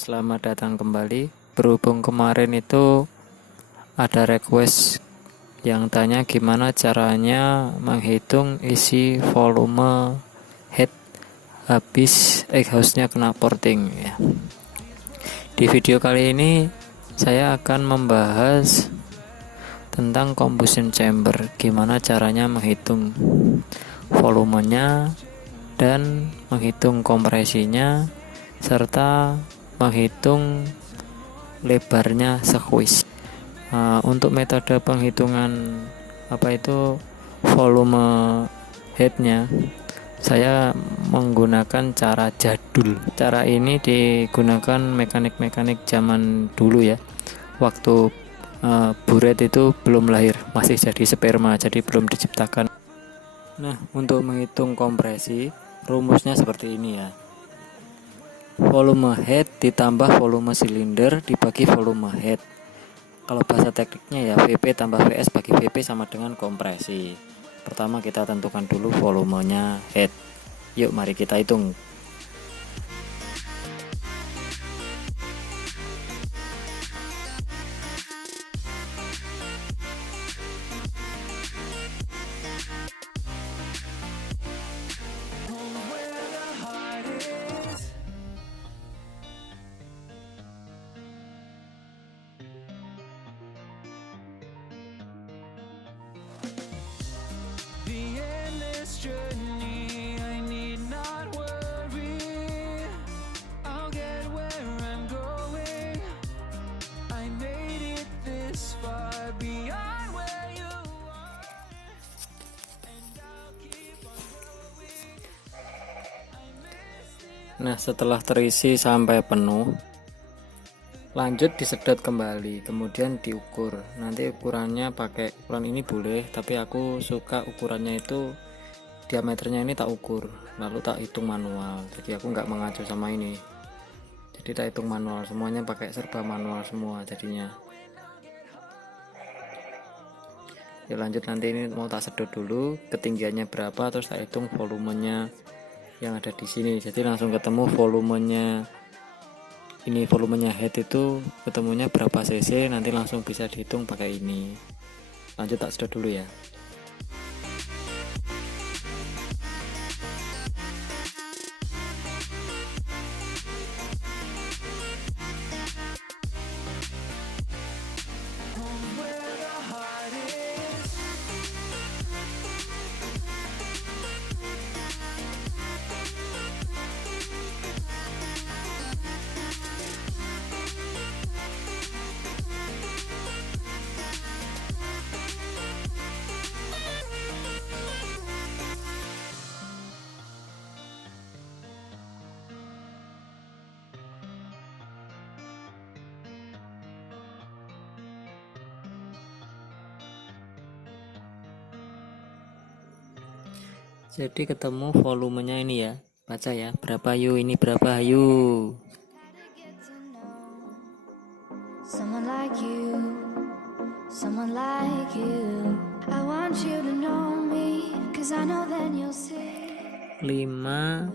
selamat datang kembali. Berhubung kemarin itu ada request yang tanya gimana caranya menghitung isi volume head habis exhaustnya kena porting ya. Di video kali ini saya akan membahas tentang combustion chamber, gimana caranya menghitung volumenya dan menghitung kompresinya serta menghitung lebarnya squeeze. Untuk metode penghitungan volume headnya, saya menggunakan cara jadul. Cara ini digunakan mekanik-mekanik zaman dulu ya, waktu buret itu belum lahir, masih jadi sperma, jadi belum diciptakan. Nah, untuk menghitung kompresi, rumusnya seperti ini ya. Volume head ditambah volume silinder dibagi volume head. Kalau bahasa tekniknya ya, VP tambah VS bagi VP sama dengan kompresi. Pertama kita tentukan dulu volumenya head. Yuk mari kita hitung. Nah, setelah terisi sampai penuh, lanjut disedot kembali, kemudian diukur. Nanti ukurannya pakai ukuran ini boleh, tapi aku suka ukurannya itu diameternya ini tak ukur, lalu tak hitung manual. Jadi aku nggak mengacu sama ini. Jadi tak hitung manual, semuanya pakai serba manual semua jadinya. Ya lanjut, nanti ini mau tak sedot dulu ketinggiannya berapa, terus tak hitung volumenya yang ada di sini. Jadi langsung ketemu volumenya. Ini volumenya head itu ketemunya berapa cc, nanti langsung bisa dihitung pakai ini. Lanjut tak sedot dulu ya. Jadi ketemu volumenya ini ya. Baca ya, berapa yuk, ini berapa yuk. Someone like you, I want you to know me, 'cause I know then you'll see. 5.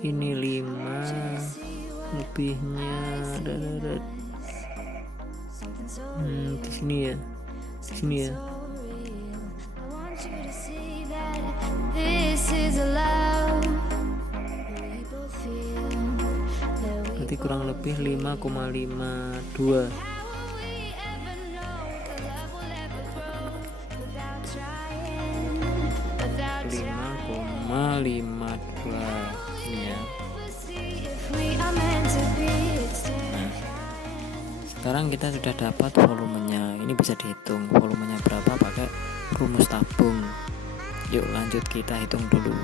Ini 5 lebihnya di sini ya. Di sini ya. Berarti kurang lebih 5,52. Ini ya. Nah, sekarang kita sudah dapat volumenya. Ini bisa dihitung volumenya berapa pakai rumus tabung. Yuk lanjut kita hitung dulu.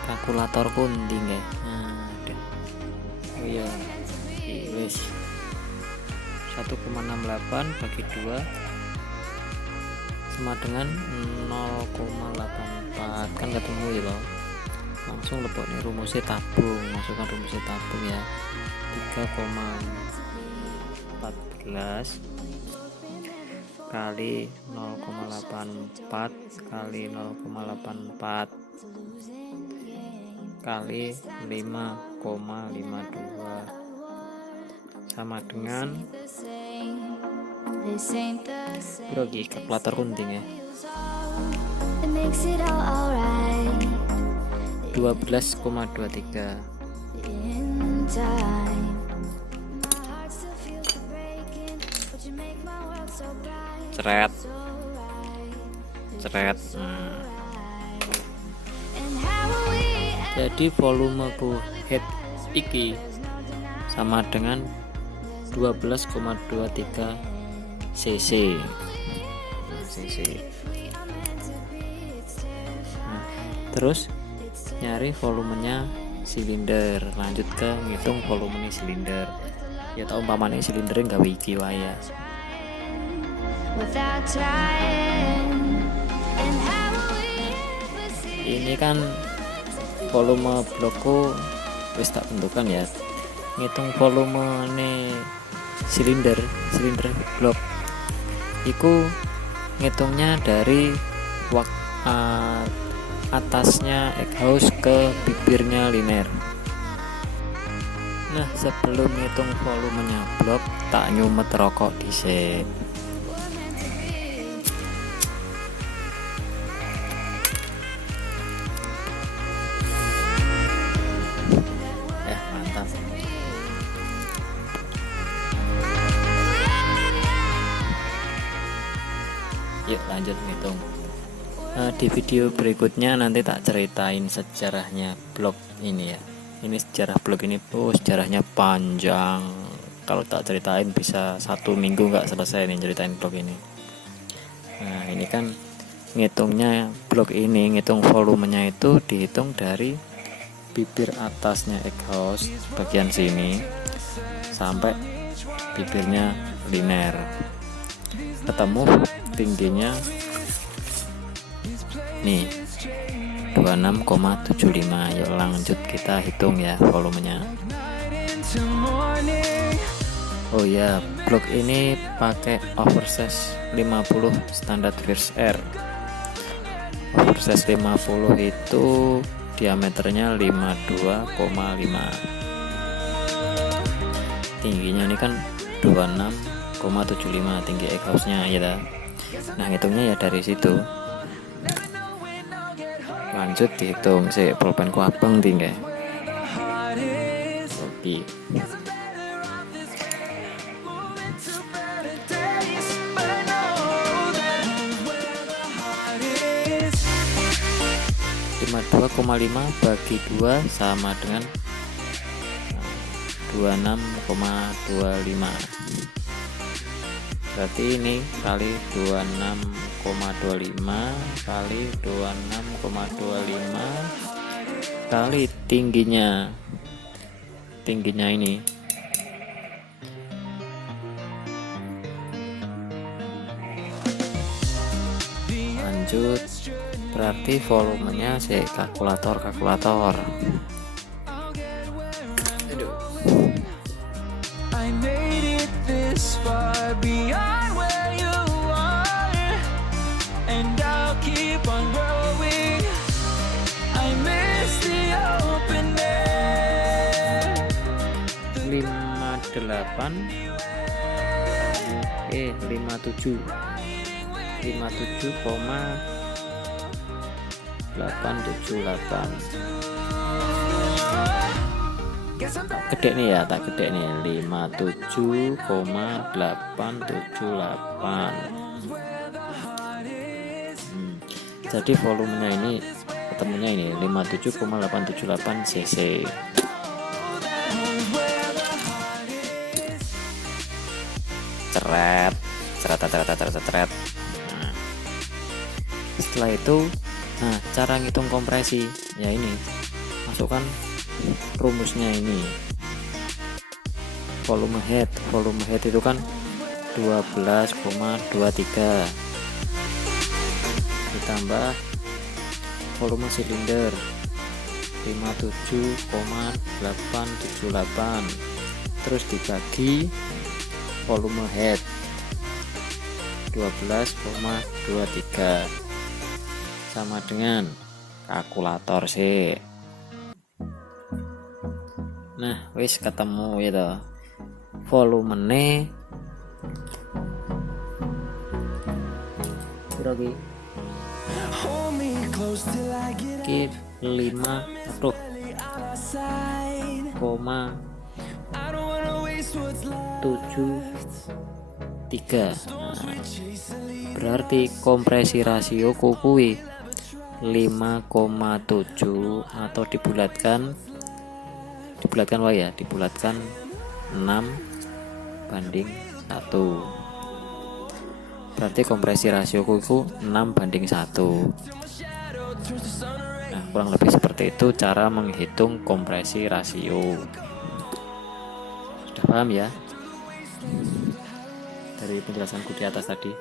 Kalkulator kunding ya. Oh iya. Wis. 1,68 bagi 2 sama dengan 0,84. Kan ketemu ya loh. Langsung lebok nih rumusnya tabung. Masukkan rumusnya tabung ya. 3,14 kali 0,84 kali 0,84 kali 5,52 sama dengan Brogi kalkulator kunting ya, 12,23. Ceret ceret. Jadi volume head iki sama dengan 12,23 cc. Nah, terus nyari volumenya silinder, lanjut ke ngitung volumenya silinder. Ya tau umpamanya silindernya nggak iki wae ya. Ini kan volume blokku wis tak tentukan ya. Ngitung volume silinder blok iku ngitungnya dari atasnya exhaust ke bibirnya liner. Nah, sebelum ngitung volumenya blok tak nyumet rokok dhisik. Mantap. Yuk lanjut ngitung. Di video berikutnya nanti tak ceritain sejarahnya blok ini ya. Ini sejarah blok ini sejarahnya panjang. Kalau tak ceritain bisa 1 minggu nggak selesai nih ceritain blok ini. Nah ini kan ngitungnya blok ini, ngitung volumenya itu dihitung dari bibir atasnya exhaust bagian sini sampai bibirnya liner, ketemu tingginya nih 26,75. Yuk lanjut kita hitung ya volumenya. Oh ya, blok ini pakai oversize 50 standar First Air. Oversize 50 itu diameternya 52,5. Tingginya ini kan 26,75 tinggi exhaustnya ya. Nah hitungnya ya dari situ. Lanjut dihitung sih, pulpenku abang tinggi. Oke. Nah, 52,5 bagi 2 sama dengan 26,25. Berarti ini kali 26,25 kali 26,25 kali tingginya ini lanjut, berarti volumenya kalkulator. Delapan 57,878. Gede nih ya, tak gede nih 57,878. Jadi volumenya ini ketemunya ini 57,878 cc. Ceret. Nah, setelah itu, cara ngitung kompresi ya ini, masukkan rumusnya ini. Volume head itu kan 12,23 ditambah volume silinder 57,878 terus dibagi volume head 12,23 sama dengan kalkulator sih. Nah wis ketemu itu volumenya berapa ki 5,73. Berarti kompresi rasio kuwi 5,7 atau dibulatkan dibulatkan 6:1. Berarti kompresi rasio kuku 6:1. Nah kurang lebih seperti itu cara menghitung kompresi rasio. Sudah paham ya dari penjelasanku di atas tadi?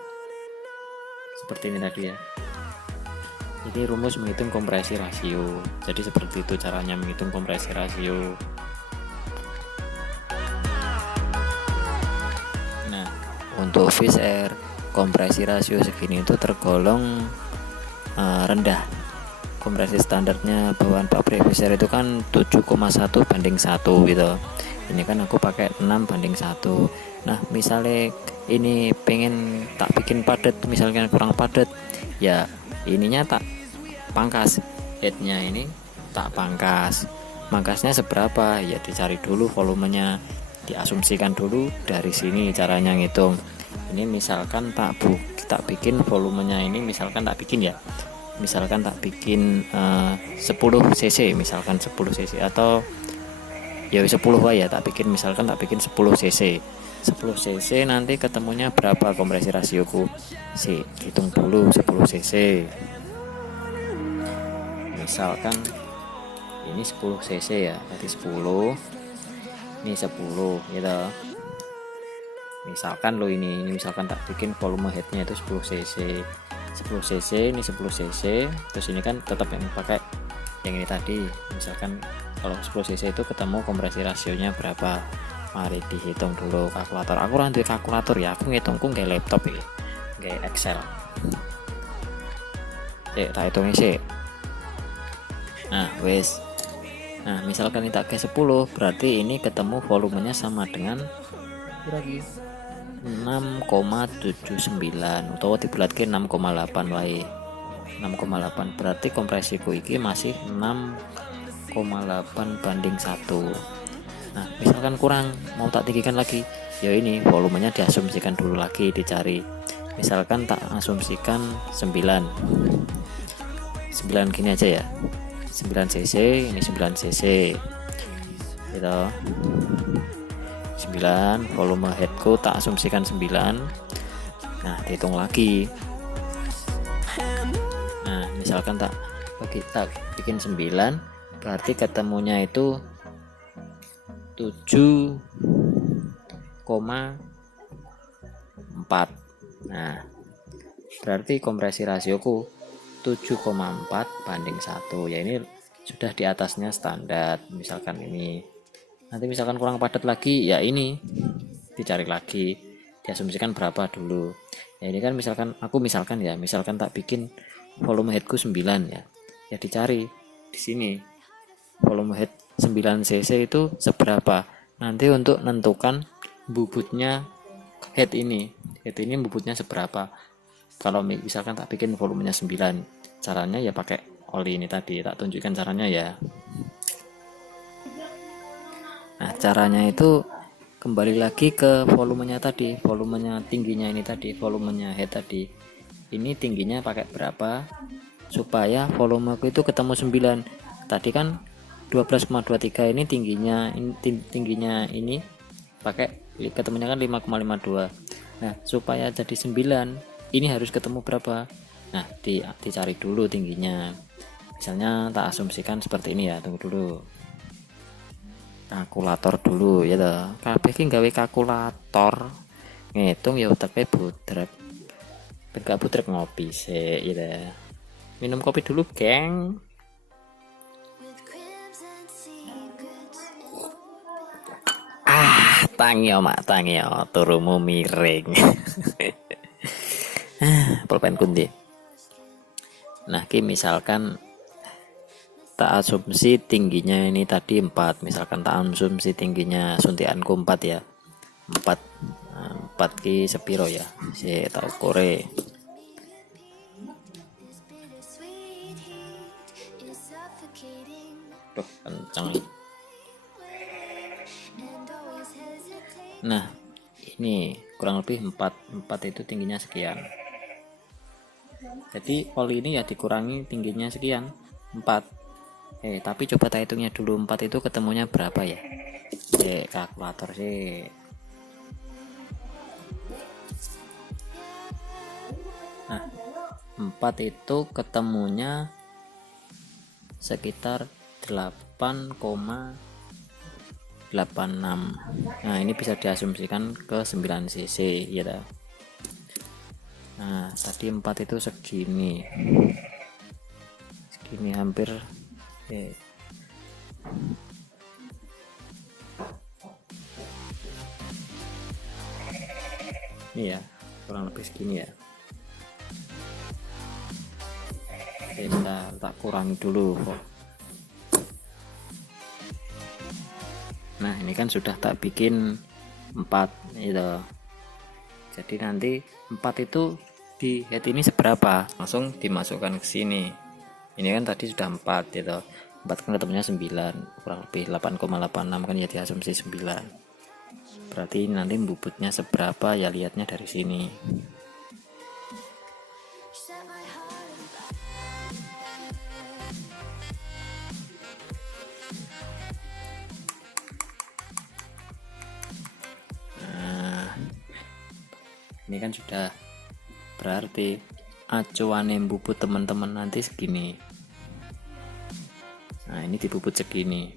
Seperti ini tadi ya. Ini rumus menghitung kompresi rasio. Jadi seperti itu caranya menghitung kompresi rasio. Nah untuk Wizz Air kompresi rasio segini itu tergolong rendah. Kompresi standarnya bawaan pabrik Wizz Air itu kan 7,1:1 gitu. Ini kan aku pakai 6:1. Nah misalnya ini pengen tak bikin padat, misalkan kurang padat ya ininya tak pangkas, headnya ini tak pangkas. Mangkasnya seberapa ya dicari dulu volumenya, diasumsikan dulu dari sini caranya ngitung. Ini misalkan tak bikin volumenya ini, misalkan tak bikin 10 cc, misalkan 10 cc atau ya 10 ya tak bikin 10 cc. 10 cc nanti ketemunya berapa kompresi rasioku sih, hitung dulu 10 cc. Misalkan ini 10 cc ya, berarti 10 ini 10 gitu. Misalkan ini misalkan tak bikin volume headnya itu 10 cc ini 10 cc, terus ini kan tetap yang pakai yang ini tadi. Misalkan kalau 10 cc itu ketemu kompresi rasionya berapa, mari dihitung dulu kalkulator. Aku nanti kalkulator ya, aku ngitungku kayak laptop ya, kayak Excel. Tak hitungnya sih. Nah wes, nah misalkan ini tak ke 10, berarti ini ketemu volumenya sama dengan 6,79 atau dibulatkan 6,8 wae. 6,8 berarti kompresiku iki masih 6,8:1. Nah misalkan kurang, mau tak tinggikan lagi ya, ini volumenya diasumsikan dulu lagi, dicari. Misalkan tak asumsikan 9 gini aja ya, 9 cc, ini 9 cc gitu. 9 volume headku tak asumsikan 9. Nah dihitung lagi. Nah misalkan tak bikin 9, berarti ketemunya itu 7,4. Nah berarti kompresi rasioku 7,4:1 ya, ini sudah di atasnya standar. Misalkan ini nanti misalkan kurang padat lagi ya, ini dicari lagi, diasumsikan berapa dulu ya. Ini kan misalkan tak bikin volume headku 9 ya dicari di sini volume head 9 cc itu seberapa, nanti untuk menentukan bubutnya head ini bubutnya seberapa. Kalau misalkan tak bikin volumenya 9, caranya ya pakai oli ini tadi, tak tunjukkan caranya ya. Nah caranya itu kembali lagi ke volumenya tadi, volumenya tingginya ini tadi, volumenya head tadi, ini tingginya pakai berapa supaya volumeku itu ketemu 9. Tadi kan 12,23, ini tingginya ini pakai ketemunya kan 5,52. Nah supaya jadi 9 ini harus ketemu berapa, nah dicari dulu tingginya. Misalnya tak asumsikan seperti ini ya, tunggu dulu, kalkulator dulu ya toh. Kabeh ki gawe kalkulator ngitung ya uteke butrek. Ben gak butrek ngopi sih ya. Minum kopi dulu, geng. Tangi yo turumu miring. pulpen kunti. Nah ki misalkan tak asumsi tingginya ini tadi 4, misalkan tak asumsi tingginya suntikanku 4 ya, 4 ki sepiro ya, si tak ukure. Duh kenceng. Nah ini kurang lebih 4 itu tingginya sekian. Jadi oli ini ya dikurangi tingginya sekian 4. Tapi coba tak hitungnya dulu 4 itu ketemunya berapa ya? Kalkulator sih. Nah 4 itu ketemunya sekitar 8,86. Nah ini bisa diasumsikan ke 9 cc ya. Nah tadi 4 itu segini hampir ini ya, kurang lebih segini ya. Kita tak kurangi dulu kok. Nah ini kan sudah tak bikin 4 gitu. Jadi nanti 4 itu di head ini seberapa, langsung dimasukkan ke sini. Ini kan tadi sudah 4 gitu. 4 kan ketemunya 9, kurang lebih 8,86 kan ya, diasumsi 9. Berarti nanti bubutnya seberapa ya, lihatnya dari sini. Nah, ini kan sudah berarti acuan bubut teman-teman nanti segini. Nah ini dibubut segini,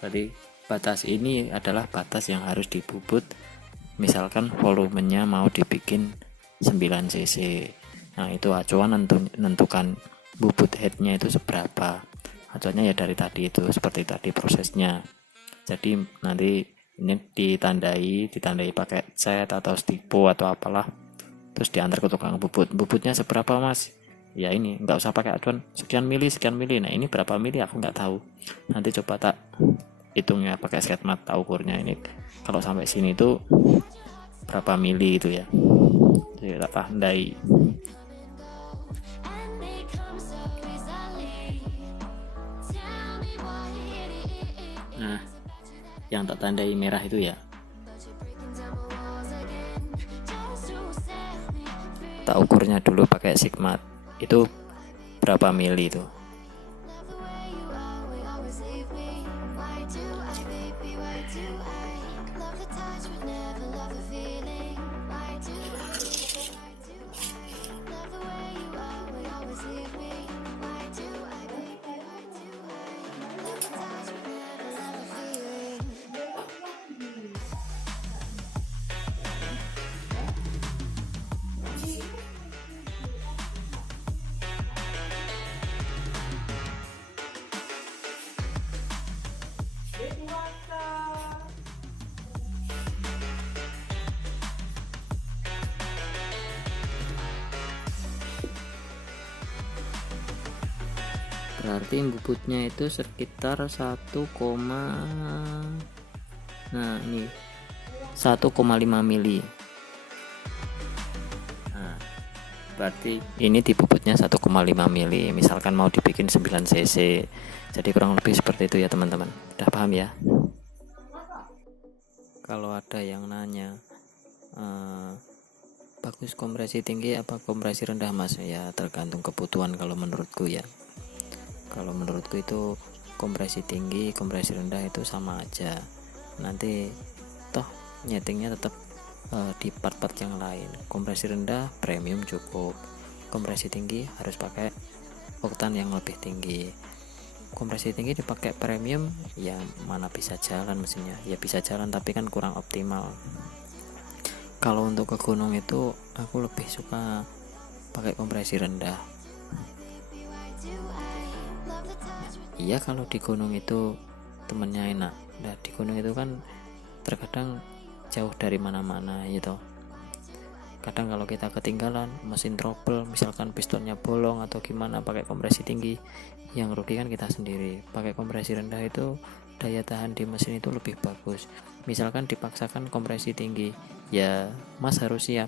berarti batas ini adalah batas yang harus dibubut. Misalkan volumenya mau dibikin 9 cc, nah itu acuan menentukan bubut headnya itu seberapa. Acuannya ya dari tadi itu, seperti tadi prosesnya. Jadi nanti ini ditandai pakai cat atau stipo atau apalah, terus diantar ke tukang bubut. Bubutnya seberapa mas? Ya ini nggak usah pakai acuan sekian mili. Nah ini berapa mili aku nggak tahu, nanti coba tak hitungnya pakai sketmat, tak ukurnya ini kalau sampai sini itu berapa mili itu ya, jadi tak tandai. Nah yang tak tandai merah itu ya, tak ukurnya dulu pakai sigmat, itu berapa mili itu. Berarti bubutnya itu sekitar 1, nah ini 1,5 mili. Nah, berarti ini di bubutnya 1,5 mili. Misalkan mau dibikin 9 cc. Jadi kurang lebih seperti itu ya teman-teman. Udah paham ya? Kalau ada yang nanya, bagus kompresi tinggi apa kompresi rendah mas? Ya tergantung kebutuhan kalau menurutku ya. Kalau menurutku itu kompresi tinggi, kompresi rendah itu sama aja. Nanti toh nyetingnya tetap di part-part yang lain. Kompresi rendah premium cukup, kompresi tinggi harus pakai oktan yang lebih tinggi. Kompresi tinggi dipakai premium ya mana bisa jalan mesinnya, ya bisa jalan tapi kan kurang optimal. Kalau untuk ke gunung itu aku lebih suka pakai kompresi rendah. Iya kalau di gunung itu temennya enak. Nah di gunung itu kan terkadang jauh dari mana-mana gitu. Kadang kalau kita ketinggalan, mesin trouble, misalkan pistonnya bolong atau gimana, pakai kompresi tinggi, yang rugi kan kita sendiri. Pakai kompresi rendah itu daya tahan di mesin itu lebih bagus. Misalkan dipaksakan kompresi tinggi, ya Mas harus siap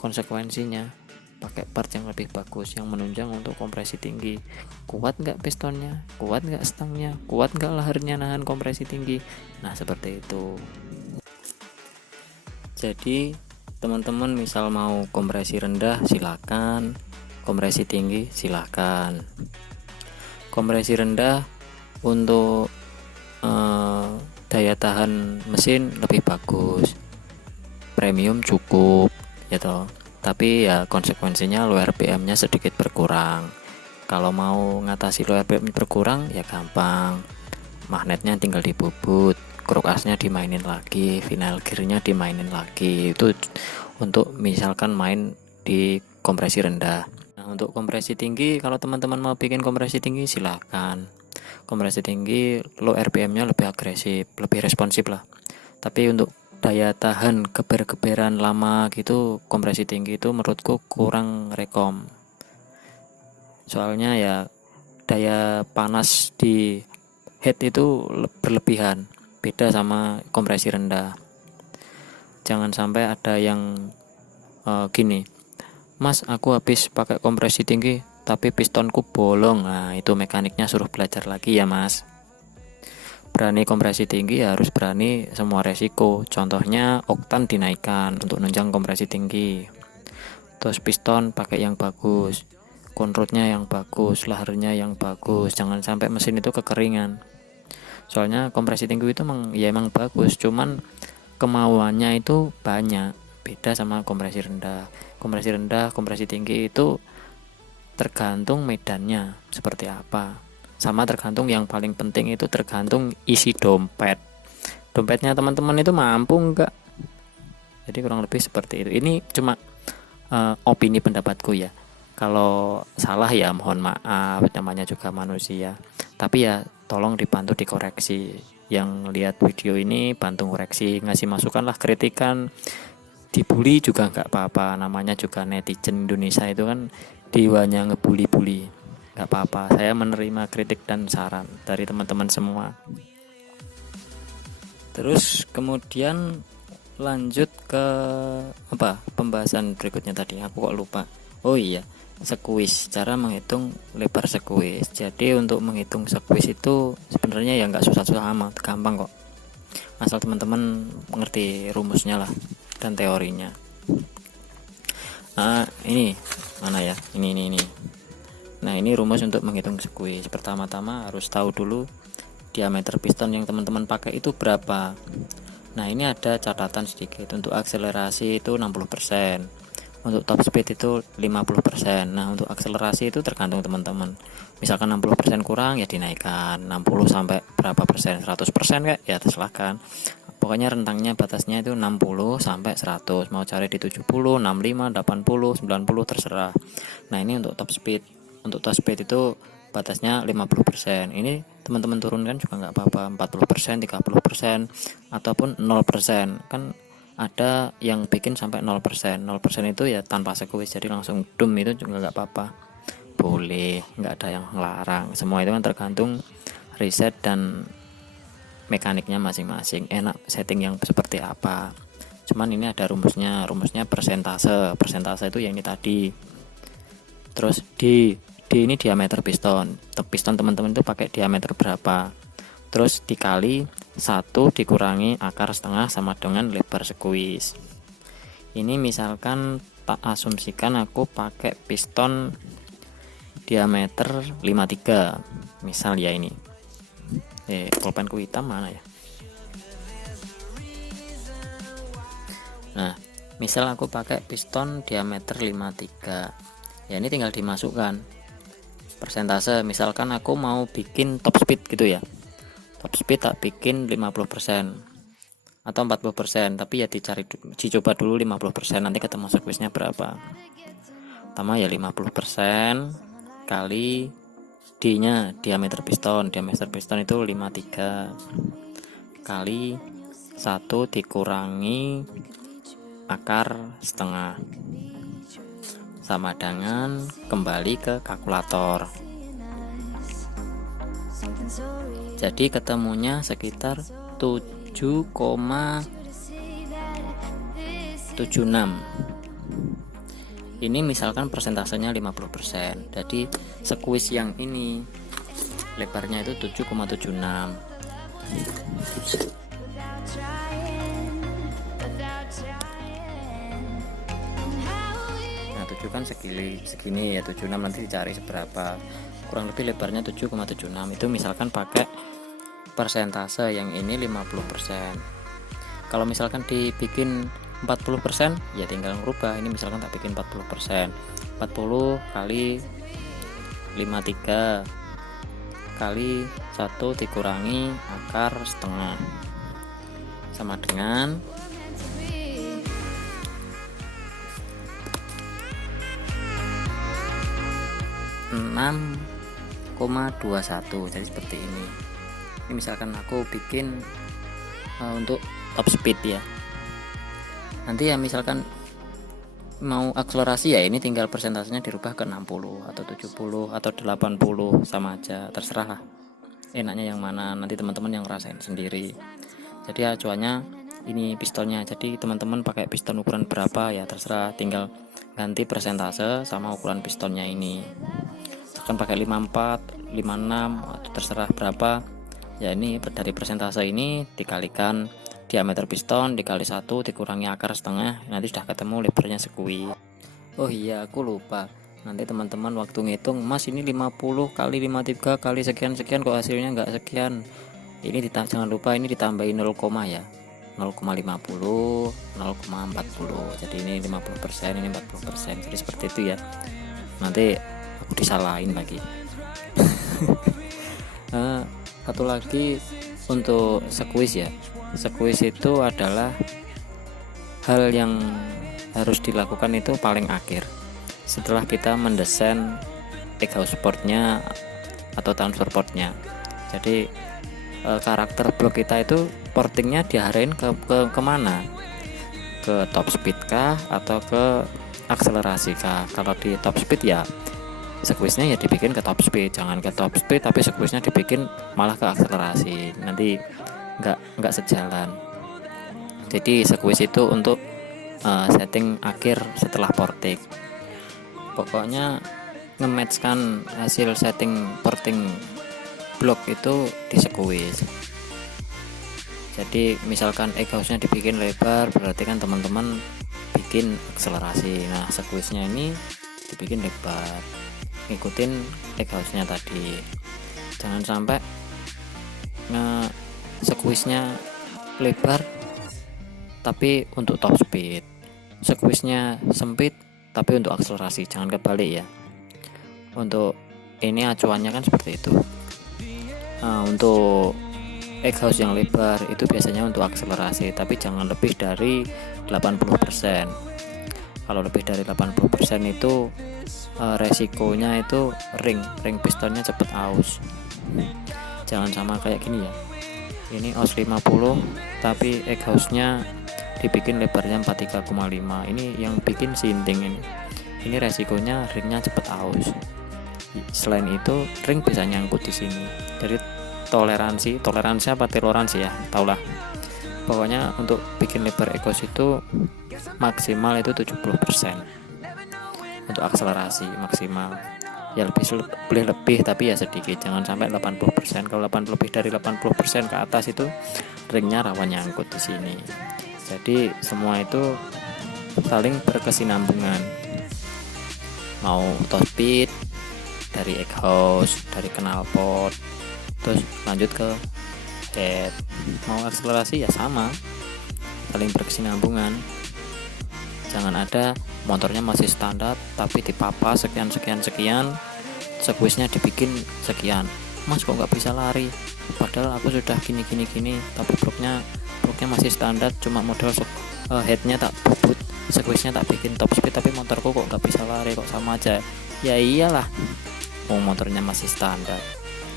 konsekuensinya, pakai part yang lebih bagus yang menunjang untuk kompresi tinggi. Kuat nggak pistonnya, kuat nggak stangnya, kuat nggak laharnya nahan kompresi tinggi. Nah seperti itu. Jadi teman-teman misal mau kompresi rendah silakan, kompresi tinggi silakan. Kompresi rendah untuk daya tahan mesin lebih bagus, premium cukup ya toh. Tapi ya konsekuensinya low RPM-nya sedikit berkurang. Kalau mau ngatasi low RPM berkurang ya gampang, magnetnya tinggal dibubut, kruk asnya dimainin lagi, final gearnya dimainin lagi. Itu untuk misalkan main di kompresi rendah. Nah untuk kompresi tinggi, kalau teman-teman mau bikin kompresi tinggi silahkan. Kompresi tinggi low RPM-nya lebih agresif, lebih responsif lah. Tapi untuk daya tahan geber-geberan lama gitu, kompresi tinggi itu menurutku kurang rekom. Soalnya ya daya panas di head itu berlebihan, beda sama kompresi rendah. Jangan sampai ada yang gini, Mas aku habis pakai kompresi tinggi tapi pistonku bolong. Nah itu mekaniknya suruh belajar lagi ya Mas. Berani kompresi tinggi ya harus berani semua resiko. Contohnya oktan dinaikkan untuk nunjang kompresi tinggi. Terus piston pakai yang bagus, konrutnya yang bagus, laharnya yang bagus. Jangan sampai mesin itu kekeringan. Soalnya kompresi tinggi itu emang bagus, cuman kemauannya itu banyak. Beda sama kompresi rendah. Kompresi rendah, kompresi tinggi itu tergantung medannya seperti apa. Sama tergantung yang paling penting itu tergantung isi dompet. Dompetnya teman-teman itu mampu enggak? Jadi kurang lebih seperti itu. Ini cuma opini pendapatku ya. Kalau salah ya mohon maaf, namanya juga manusia. Tapi ya tolong dibantu dikoreksi. Yang lihat video ini bantu koreksi, ngasih masukan lah, kritikan. Dibully juga enggak apa-apa, namanya juga netizen Indonesia itu kan diwanya ngebully-bully. Enggak apa-apa, saya menerima kritik dan saran dari teman-teman semua. Terus kemudian lanjut ke pembahasan berikutnya tadi, aku kok lupa. Oh iya, sekuis, cara menghitung lebar sekuis. Jadi untuk menghitung sekuis itu sebenarnya ya nggak susah-susah amat, gampang kok, asal teman-teman mengerti rumusnya lah dan teorinya. Ini mana ya, ini. Nah ini rumus untuk menghitung sekuis. Pertama-tama harus tahu dulu diameter piston yang teman-teman pakai itu berapa. Nah ini ada catatan sedikit. Untuk akselerasi itu 60%, untuk top speed itu 50%. Nah untuk akselerasi itu tergantung teman-teman. Misalkan 60% kurang ya dinaikkan 60 sampai berapa persen, 100% kayak ya silahkan. Pokoknya rentangnya batasnya itu 60 sampai 100. Mau cari di 70, 65, 80, 90 terserah. Nah ini untuk top speed. Untuk top speed itu batasnya 50%. Ini teman-teman turunkan juga nggak apa-apa, 40%, 30% ataupun 0%. Kan ada yang bikin sampai 0%. 0% itu ya tanpa sekuis, jadi langsung dum, itu juga nggak apa-apa. Boleh, nggak ada yang melarang. Semua itu kan tergantung riset dan mekaniknya masing-masing. Enak setting yang seperti apa. Cuman ini ada rumusnya persentase. Persentase itu yang ini tadi. Terus D ini diameter piston. Piston teman-teman itu pakai diameter berapa? Terus dikali 1 dikurangi akar setengah sama dengan lebar sekuis. Ini misalkan tak asumsikan aku pakai piston diameter 53. Misal ya ini. Pulpenku hitam mana ya? Nah, misal aku pakai piston diameter 53. Ya ini tinggal dimasukkan persentase. Misalkan aku mau bikin top speed gitu ya, top speed tak bikin 50% atau 40%, tapi ya dicoba dulu 50%, nanti ketemu sekuisnya berapa. Pertama ya 50% kali D nya diameter piston itu 53 kali 1 dikurangi akar setengah, sama dengan kembali ke kalkulator. Jadi ketemunya sekitar 7,76. Ini misalkan persentasenya 50%. Jadi sekuis yang ini lebarnya itu 7,76. Nah 7 kan segini ya, 76 nanti dicari seberapa, kurang lebih lebarnya 7,76. Itu misalkan pakai persentase yang ini 50%. Kalau misalkan dibikin 40% ya tinggal ngerubah. Ini misalkan tak bikin 40%, 40 kali 53 kali 1 dikurangi akar setengah sama dengan 6,21. Jadi seperti ini. Ini misalkan aku bikin untuk top speed ya. Nanti ya misalkan mau akselerasi ya ini tinggal persentasenya dirubah ke 60 atau 70 atau 80, sama aja, terserah lah enaknya yang mana, nanti teman-teman yang ngerasain sendiri. Jadi acuannya ini pistolnya, jadi teman-teman pakai piston ukuran berapa ya terserah, tinggal ganti persentase sama ukuran pistonnya ini, akan pakai 54, 56 atau terserah berapa ya. Ini dari persentase ini dikalikan diameter piston dikali 1 dikurangi akar setengah, nanti sudah ketemu lebarnya sekuis. Oh iya aku lupa, nanti teman-teman waktu ngitung, mas ini 50 kali 53 kali sekian-sekian kok hasilnya nggak sekian, ini jangan lupa ini ditambahin 0, ya 0,50 0,40, jadi ini 50% ini 40%, jadi seperti itu ya, nanti aku disalahin lagi. Satu lagi untuk sekuis ya, sekuis itu adalah hal yang harus dilakukan itu paling akhir setelah kita mendesain exhaust portnya atau transfer portnya. Jadi karakter blok kita itu portingnya diarahin kemana, ke top speed kah atau ke akselerasi kah? Kalau di top speed ya sekuisnya ya dibikin ke top speed, jangan ke top speed tapi sekuisnya dibikin malah ke akselerasi, nanti nggak sejalan. Jadi sekuis itu untuk setting akhir setelah porting. Pokoknya nge-matchkan hasil setting porting blok itu di sekuis. Jadi misalkan exhaustnya dibikin lebar, berarti kan teman-teman bikin akselerasi. Nah sekuisnya ini dibikin lebar, ngikutin exhaustnya tadi. Jangan sampai sekuisnya lebar tapi untuk top speed, sekuisnya sempit tapi untuk akselerasi, jangan kebalik ya. Untuk ini acuannya kan seperti itu. Untuk exhaust yang lebar itu biasanya untuk akselerasi, tapi jangan lebih dari 80%. Kalau lebih dari 80% itu resikonya itu ring pistonnya cepat aus. Jangan sama kayak gini ya, ini os 50 tapi exhaustnya dibikin lebarnya 43,5, ini yang bikin sinting ini resikonya ringnya cepet aus. Selain itu ring bisa nyangkut di sini, jadi toleransi apa toleransi ya, taulah. Pokoknya untuk bikin lebar exhaust itu maksimal itu 70% untuk akselerasi maksimal ya, boleh lebih tapi ya sedikit, jangan sampai 80%. Kalau lebih dari 80% ke atas itu ringnya rawan nyangkut di sini. Jadi semua itu saling berkesinambungan, mau top speed dari exhaust, dari knalpot, terus lanjut ke head, mau akselerasi ya sama, saling berkesinambungan. Jangan ada motornya masih standar tapi dipapa sekian, sekuisnya dibikin sekian, mas kok nggak bisa lari, padahal aku sudah gini tapi bloknya masih standar, cuma model headnya tak bubut, sekuisnya tak bikin top speed tapi motorku kok nggak bisa lari, kok sama aja. Ya iyalah, motornya masih standar,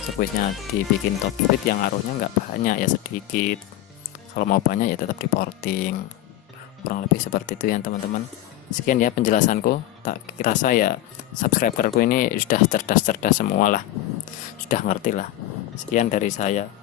sekuisnya dibikin top speed yang ngaruhnya nggak banyak ya, sedikit. Kalau mau banyak ya tetap di porting. kurang lebih seperti itu ya teman-teman. Sekian ya penjelasanku. Tak rasa ya subscriberku ini sudah cerdas-cerdas semua lah, sudah ngerti lah. Sekian dari saya.